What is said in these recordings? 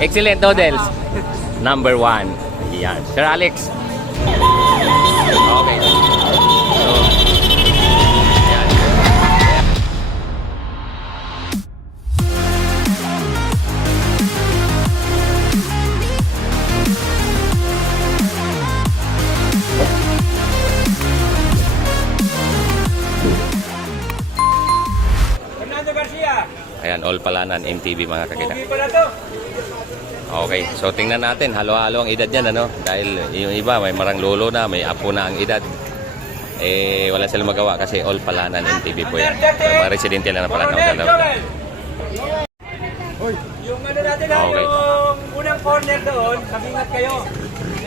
Excellent noodles. Number 1. Yan. Sir Alex. Okay. So, yan. Fernando Garcia. Ayan, all palanan MTV mga kakita. Pogi pala to. Okay, so tingnan natin, halo-halo ang edad yan, ano? Dahil yung iba, may marang lolo na, may apo na ang edad. Eh, wala silang magawa kasi all palanan MTV po yan. So, mga residente lang na pala. Yung ano natin ha, Okay. yung unang corner doon, sabingat kayo.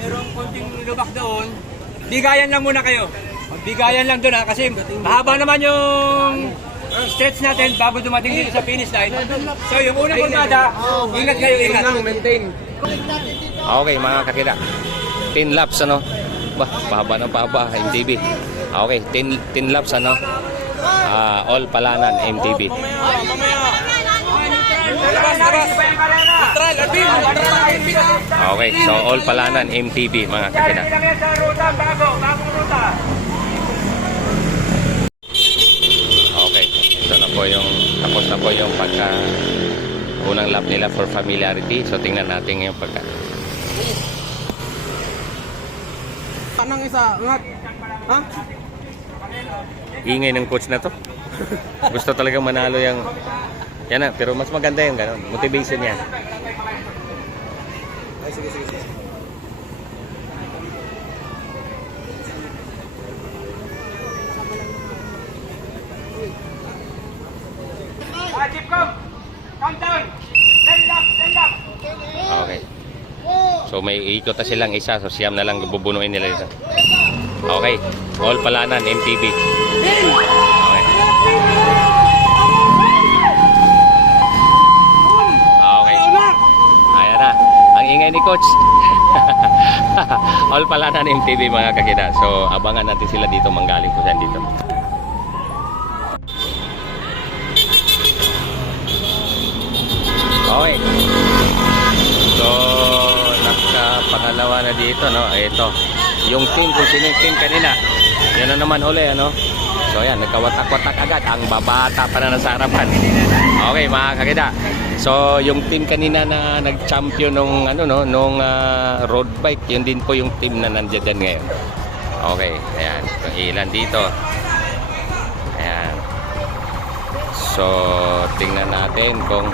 Merong konting lubak doon. Bigayan lang muna kayo. Bigayan lang doon ha, kasi mahaba naman yung stretch natin bago dumating dito sa finish line. So yung unang kurmada, ingat kayo, ingat. Okay, mga kakita. 10 laps, ano? Bah, pahaba ng pahaba, MTV. Okay, 10 laps, ano? All palanan MTV. Okay, so all palanan MTV, mga kakita. Sa ruta, bagong ruta. Okay, ito na po yung tapos na po yung pagka unang lap nila for familiarity. So tingnan natin yung pagka. Tanang isa, ngat. Ha? Ingay ng coach na to. Gusto talagang manalo yung yan na, pero mas maganda yung gano'n. Motivation yan. Ay, sige. Keep calm down. 10 lap. Okay. So may ikot na silang isa. So siyam na lang bubunuin nila isa. Okay. All palanan, MTV. Okay. Okay. Ayan na. Ang ingay ni coach. All palanan, MTV mga kakita. So abangan natin sila dito manggaling po saan dito. Okay. So, nakapangalawa na dito, no? Ito, yung team, kung sino yung team kanina. Yan na naman uli, ano? So, yan, nagkawatak-watak agad. Ang babata pa na nasa harapan. Okay, mga kakita. So, yung team kanina na nag-champion nung, ano, no? Nung road bike, yun din po yung team na nandiyan din ngayon. Okay, ayan. Yung ilan dito. Ayan. So, tingnan natin kung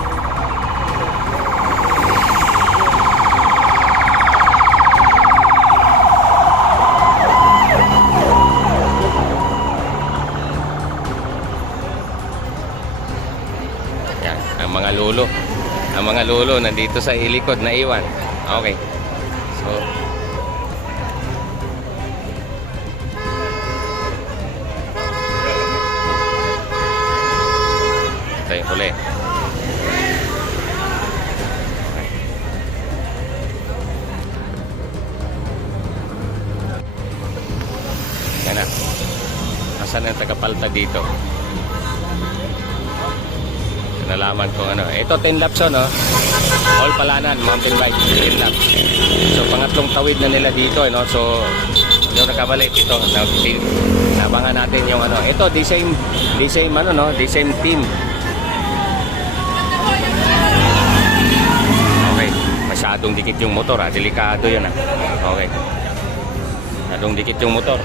ang mga lolo nandito sa ilikod na iwan. Okay. So ito yung huli. Okay. Yan na. Asan ang tagapalta dito? Nalaman ko ano. Ito 10 laps no. All palanan, mountain bike, 10 laps. So pangatlong tawid na nila dito, no. So yung nakabalik ito, nabangan natin yung ano. Ito the same ano no, the same team. Okay, masyadong dikit yung motor, delikado 'yun . Okay. Masyadong dikit yung motor.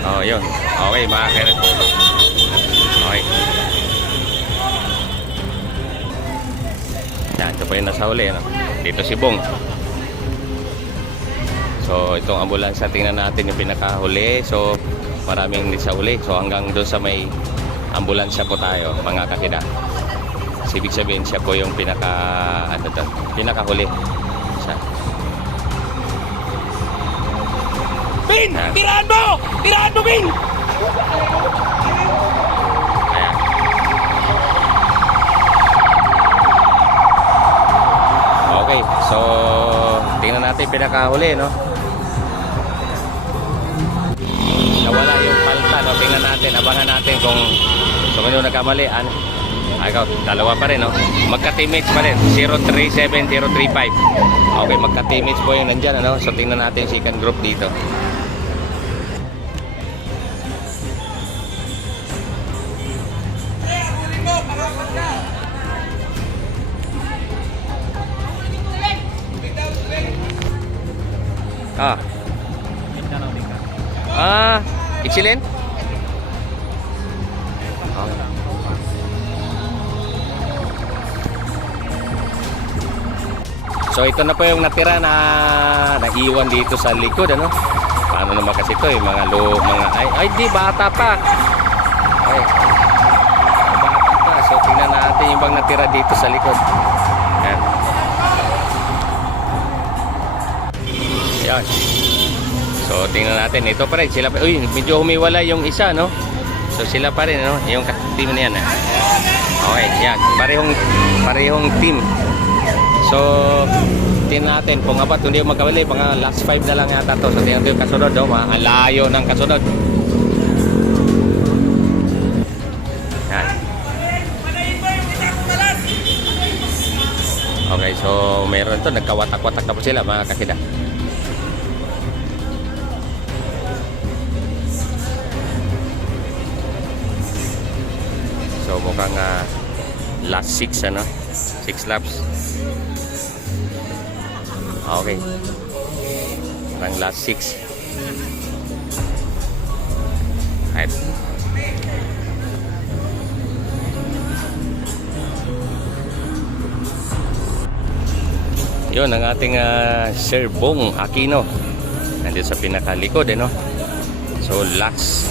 Oh, 'yun. Okay, mga kairan. Okay. Yan, ito pa yung nasa huli, no? Dito si Bong. So, itong ambulansya, tingnan natin yung pinakahuli. So, maraming sa huli. So, hanggang doon sa may ambulansya po tayo, mga kakida. Ibig sabihin, siya po yung pinakahuli. Siya. Bin! Tirahan mo! Tirahan mo, Bin! Ayan. Okay, so tingnan natin pinakahuli, no? Nawala yung palta, no? Tingnan natin, abangan natin kung ano nagkamali. Ikaw, dalawa pa rin, no? Magka-teammates pa rin. 037035. Okay, magka-teammates po yung nandyan, ano? So, tingnan natin yung second group dito. Ah. Excellent. So ito na po yung natira na naiwan dito sa likod, ano? Paano naman kasi ito, mga ay di bata pa. Ay. Bata pa. So tingnan natin yung bang natira dito sa likod. Yan. Yan. So tingnan natin, ito pa rin sila pa. Uy, medyo humiwala yung isa, no? So sila pa rin, no? Yung team na yan. Okay, yan. Parehong team. So, tingnan natin kung apat hindi yung magkawali, mga last 5 na lang yata to. So, tingnan natin yung kasunod, no? Ang layo ng kasunod. Yan. Okay, so meron to, nagkawatak-watak na po sila, mga kasida. So, mukhang last 6, ano? 6 laps. Okay. Parang last 6. Right. Yun ang ating Sir Bong Aquino. Nandito sa pinakalikod, no? So last.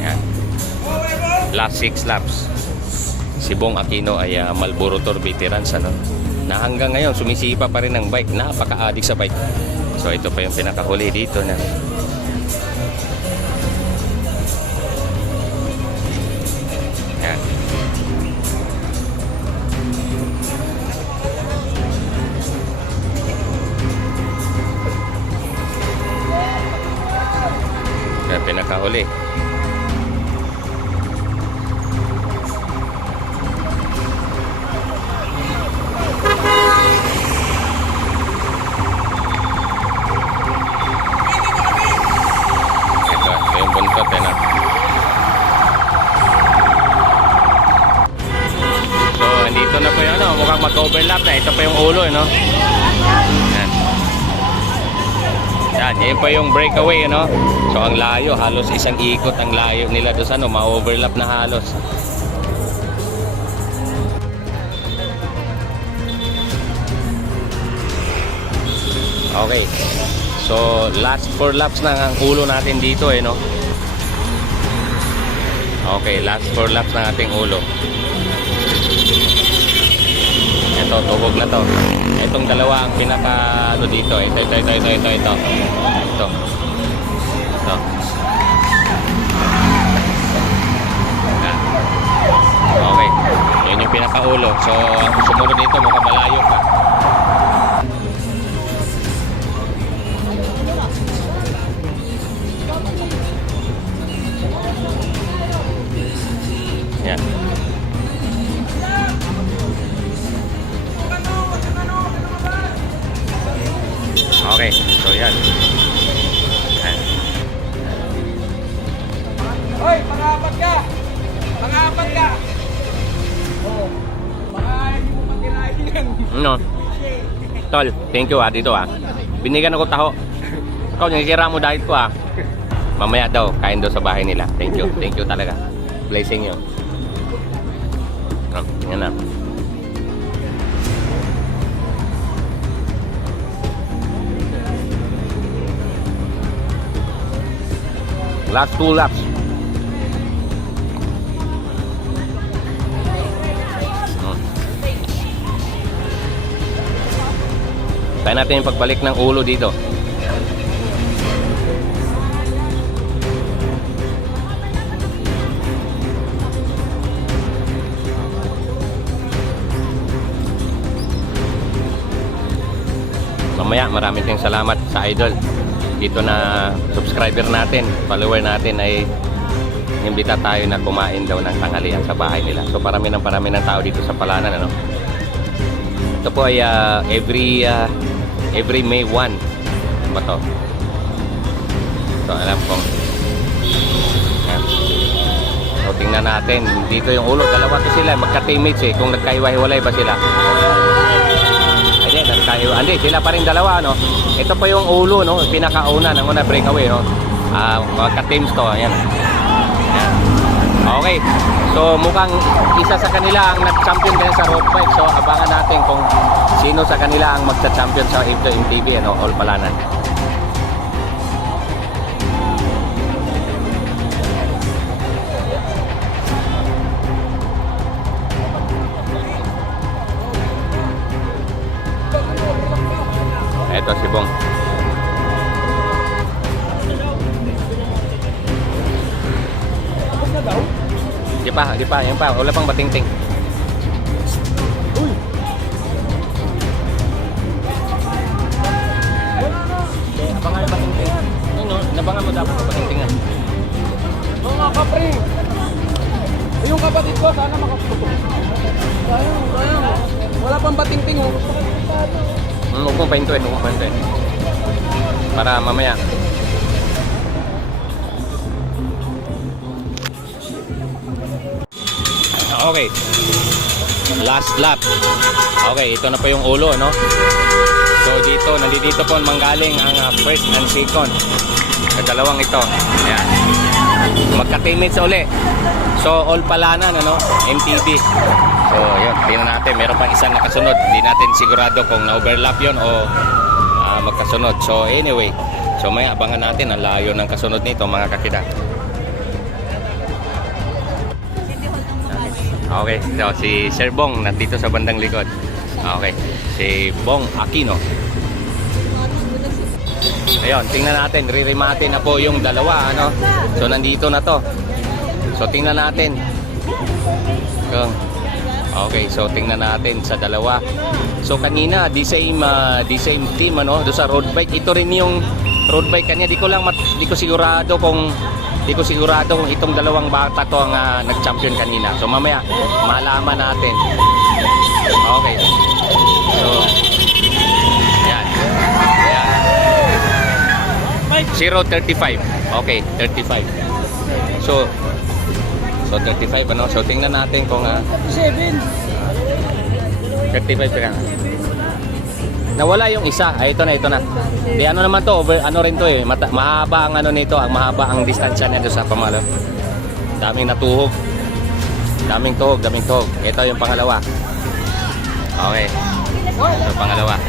Yan. Last 6 laps. Si Bong Aquino ay Marlboro Tour veterans, ano? Na hanggang ngayon sumisipa pa rin ng bike, napaka-addict sa bike. So ito pa yung pinakahuli dito na yan. Yan pinakahuli. Ito na po yung ano, mukhang mag-overlap na. Ito pa yung ulo, no? Yan. Yan pa yung breakaway, no? So ang layo, halos isang ikot ang layo nila doon sa ano, ma-overlap na halos. Okay. So last 4 laps na ang ulo natin dito, no? Okay, last 4 laps na ating ulo. Ito, tugog na to. Itong dalawa ang pinaka ano dito. Ito. Ito. Yan. Okay. Yun yung pinakaulo. So, ang sumunod dito mukhang malayo pa. Yan. Okay, so yan. Hoy, pangapat ka! Pangapat ka! Oh, baka hindi mo matirahin yan. No. Tol, thank you dito Binigyan ako taho. Ikaw, nasira mo diet ko Mamaya daw, kain daw sa bahay nila. Thank you talaga. Blessing you. Yan na. Last 2 laps. Kaya natin yung pagbalik ng ulo dito. Mamaya maraming salamat sa idol. Dito na subscriber natin, follower natin ay inimbita tayo na kumain daw ng tanghalian sa bahay nila. So parami ng tao dito sa Palanan, ano. Ito po ay every May 1. Ano ba to? So alam kong yan. So tingnan natin dito yung ulo, dalawa to sila, magka-teammates eh, kung nagkaiwa-hiwalay ba sila. Ayun, hindi, sila pa rin dalawa, no. Ito pa yung ulo, no, pinakauna ng una breakaway, no. Magka-teams to, ayan. Ayan. Okay. So mukhang isa sa kanila ang nag-champion din sa road bike. So abangan natin kung sino sa kanila ang magsa-champion sa Ito MTB, ano, All Palanan. Ito si Bong. Di pa, yan pa. Wala pang batingting. Uy! Abangan ang batingting. Ano, nabangan mo dapat ang batingting ah. Mga kapre! Yung kapatid ko, sana makaputo. Sayang. Wala pang batingting, oh. Huwag mong pahintuin. Para mamaya. Okay. Last lap. Okay, ito na pa yung ulo, no? So nandito po manggaling ang first and second. Dalawang ito. Ayan. Magka-teammates uli. So, All Palanan, ano? MTB. So, yun. Tingnan natin. Meron pang isang nakasunod. Hindi natin sigurado kung na-overlap yun o magkasunod. So, anyway. So, may abangan natin ang layo ng kasunod nito, mga kakida. Okay. So, si Sir Bong nandito sa bandang likod. Okay. Si Bong Aquino. Ayun, tingnan natin. Riremate na po yung dalawa, ano? So, nandito na to. So, tingnan natin. Okay, so tingnan natin sa dalawa. So, kanina, the same team, ano? Doon sa road bike. Ito rin yung road bike kanya. Di ko sigurado kung itong dalawang bata to ang nag-champion kanina. So mamaya malaman natin. Okay. So ayan. 0:35. Okay, 35. So 35, ano? So tingnan natin kung 35 pa. Nawala yung isa. Ay, ito na. Di ano naman to, ano rin to eh. Mahaba ang ano nito, mahaba ang distansya nito sa pamalo. Daming natuhog. Daming tuhog. Ito yung pangalawa. Okay. Ito pangalawa.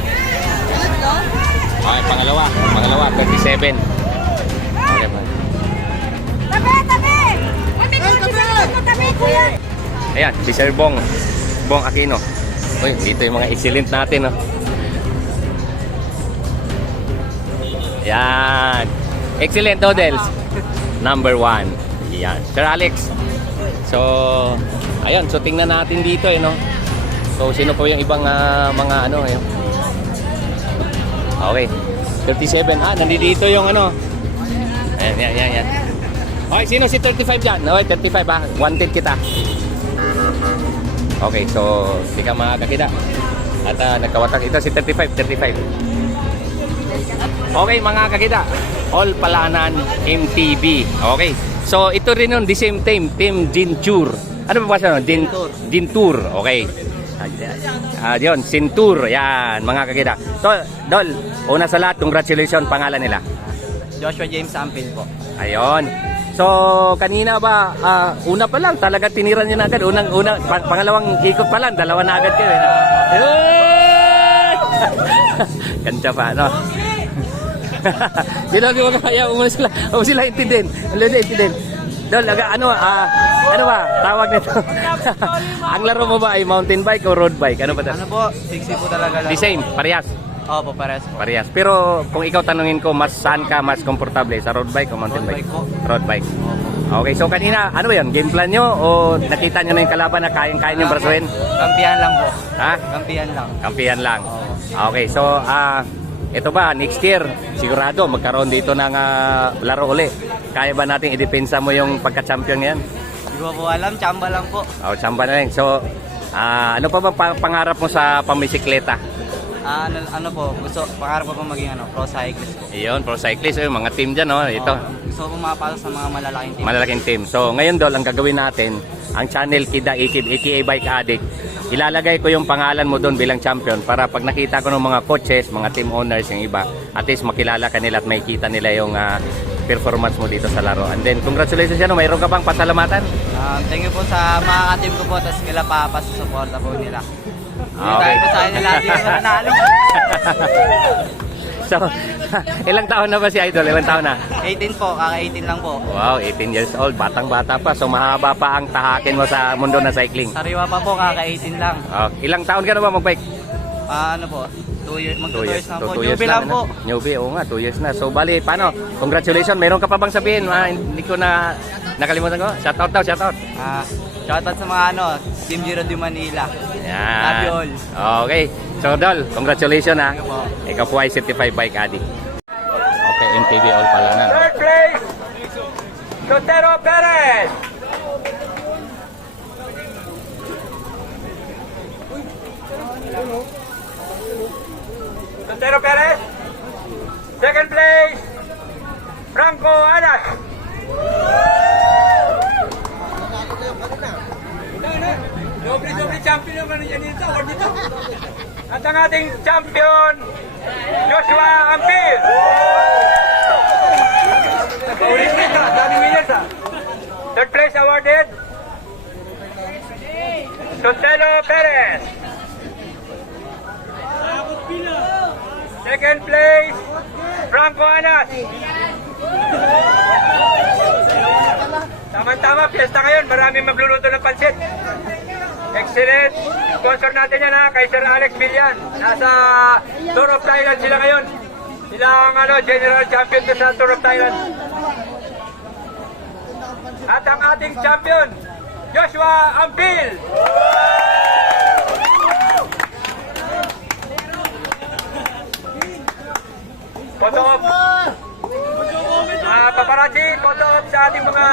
Okay, pangalawa, 37. Okay pa. Tabi, kuya. Ayan, si Sir Bong Aquino. Uy, dito yung mga excellent natin, no. Yan. Excellent Dodels. Number 1. Yan. Sir Alex. So, ayun. So, tingnan natin dito, no. So, sino po yung ibang mga ano, yun. Okay. 37. Nandito yung ano. Ayan, yan. Okay, sino si 35 dyan? Okay, 35 ba? Wanted kita. Okay, so, di ka makakakita. At nagkawatak. Ito si 35. Okay, mga kakita, All Palanan MTB. Okay. So ito rin yun, the same team Jintur. Ano ba siya? Jintur. Okay. Yun, Sintur. Yan, mga kakita. So, Dol, una sa lahat, congratulations, pangalan nila. Joshua James Ampil po. Ayun. So, kanina ba, una pa lang, talaga tiniran niyo na agad. Pangalawang ikot pa lang, dalawa na agad kayo. Kanta pa, no? Sino di mo kaya sila intindihin. Dol, ano ba tawag nito? Ang laro mo ba ay mountain bike o road bike? Ano ba 'to? Ano po? 60 po talaga lang. The same, parehas. Opo, pares po. Parehas. Pero kung ikaw tanungin ko, saan ka mas komportable, sa road bike o mountain Road bike? bike po. Road bike. Okay, so kanina, ano ba yun? Game plan nyo o nakita nyo na yung kalaban na kayang-kaya nyo brasuhin? Kampihan lang po. Ha? Kampihan lang. Kampihan lang. Okay, so ito ba, next year, sigurado magkaroon dito ng laro uli. Kaya ba natin idepensa mo yung pagka-champion ngayon? Hindi ko po alam, tsamba lang po. Tsamba na rin. So, ano pa ba pangarap mo sa pamisikleta? Ano po, pangarap ko po maging pro cyclist po. Iyon, pro cyclist, yung mga team dyan, no? Ito, Gusto ko po makapasok sa mga malalaking team. malalaking team. So, ngayon Dol, ang gagawin natin, ang channel Kida Ikib, aka Bike Addict, ilalagay ko yung pangalan mo doon bilang champion para pag nakita ko ng mga coaches, mga team owners, yung iba, at least makilala ka nila at makikita nila yung performance mo dito sa laro. And then, congratulations yan, mayroon ka bang pasalamatan? Thank you po sa mga ka-team ko po, tapos kila Papa sa suporta po nila. Okay. Dahil po sa kanila lagi yung mananalo. So, ilang taon na ba si Idol? Ilang taon na? 18 po, kaka-18 lang po. Wow, 18 years old, batang-bata pa. So, mahaba pa ang tahakin mo sa mundo ng cycling. Sariwa pa po, kaka-18 lang. Ilang taon ka na ba mag-bike? Ano po, 2 years, mag 2 years na po. 2 years Newbie lang po. ano? Newbie, oo nga, 2 years na. So, bali, paano? Congratulations. Meron ka pa bang sabihin? Hindi ko na nakalimutan ko. Shoutout daw, shoutout. Shoutout sa mga Team Giro de Manila. Yan. Love you all. Okay. So, Dol, congratulations ha. Thank you po. Ikaw po ay certified bike addict. Okay, MTV all pala na. Third place, Sotero Perez. Sotero Perez. Second place, Franco Anas. Doble champion yung ano yan dito, award dito. At ang ating champion, Joshua Ampil. Paulit nito, daming winners ha. Third place awarded, Sotelo Perez. Second place, Franco Anas. Tama-tama, piyesta ngayon, maraming magluluto ng pansit. Excellent. Sponsor natin yan ha, kay Sir Alex Villan. Nasa Tour of Thailand sila ngayon. Sila ang general champion to sa Tour of Thailand. At ang ating champion, Joshua Ampil. Photo op. Paparazzi, photo op sa ating mga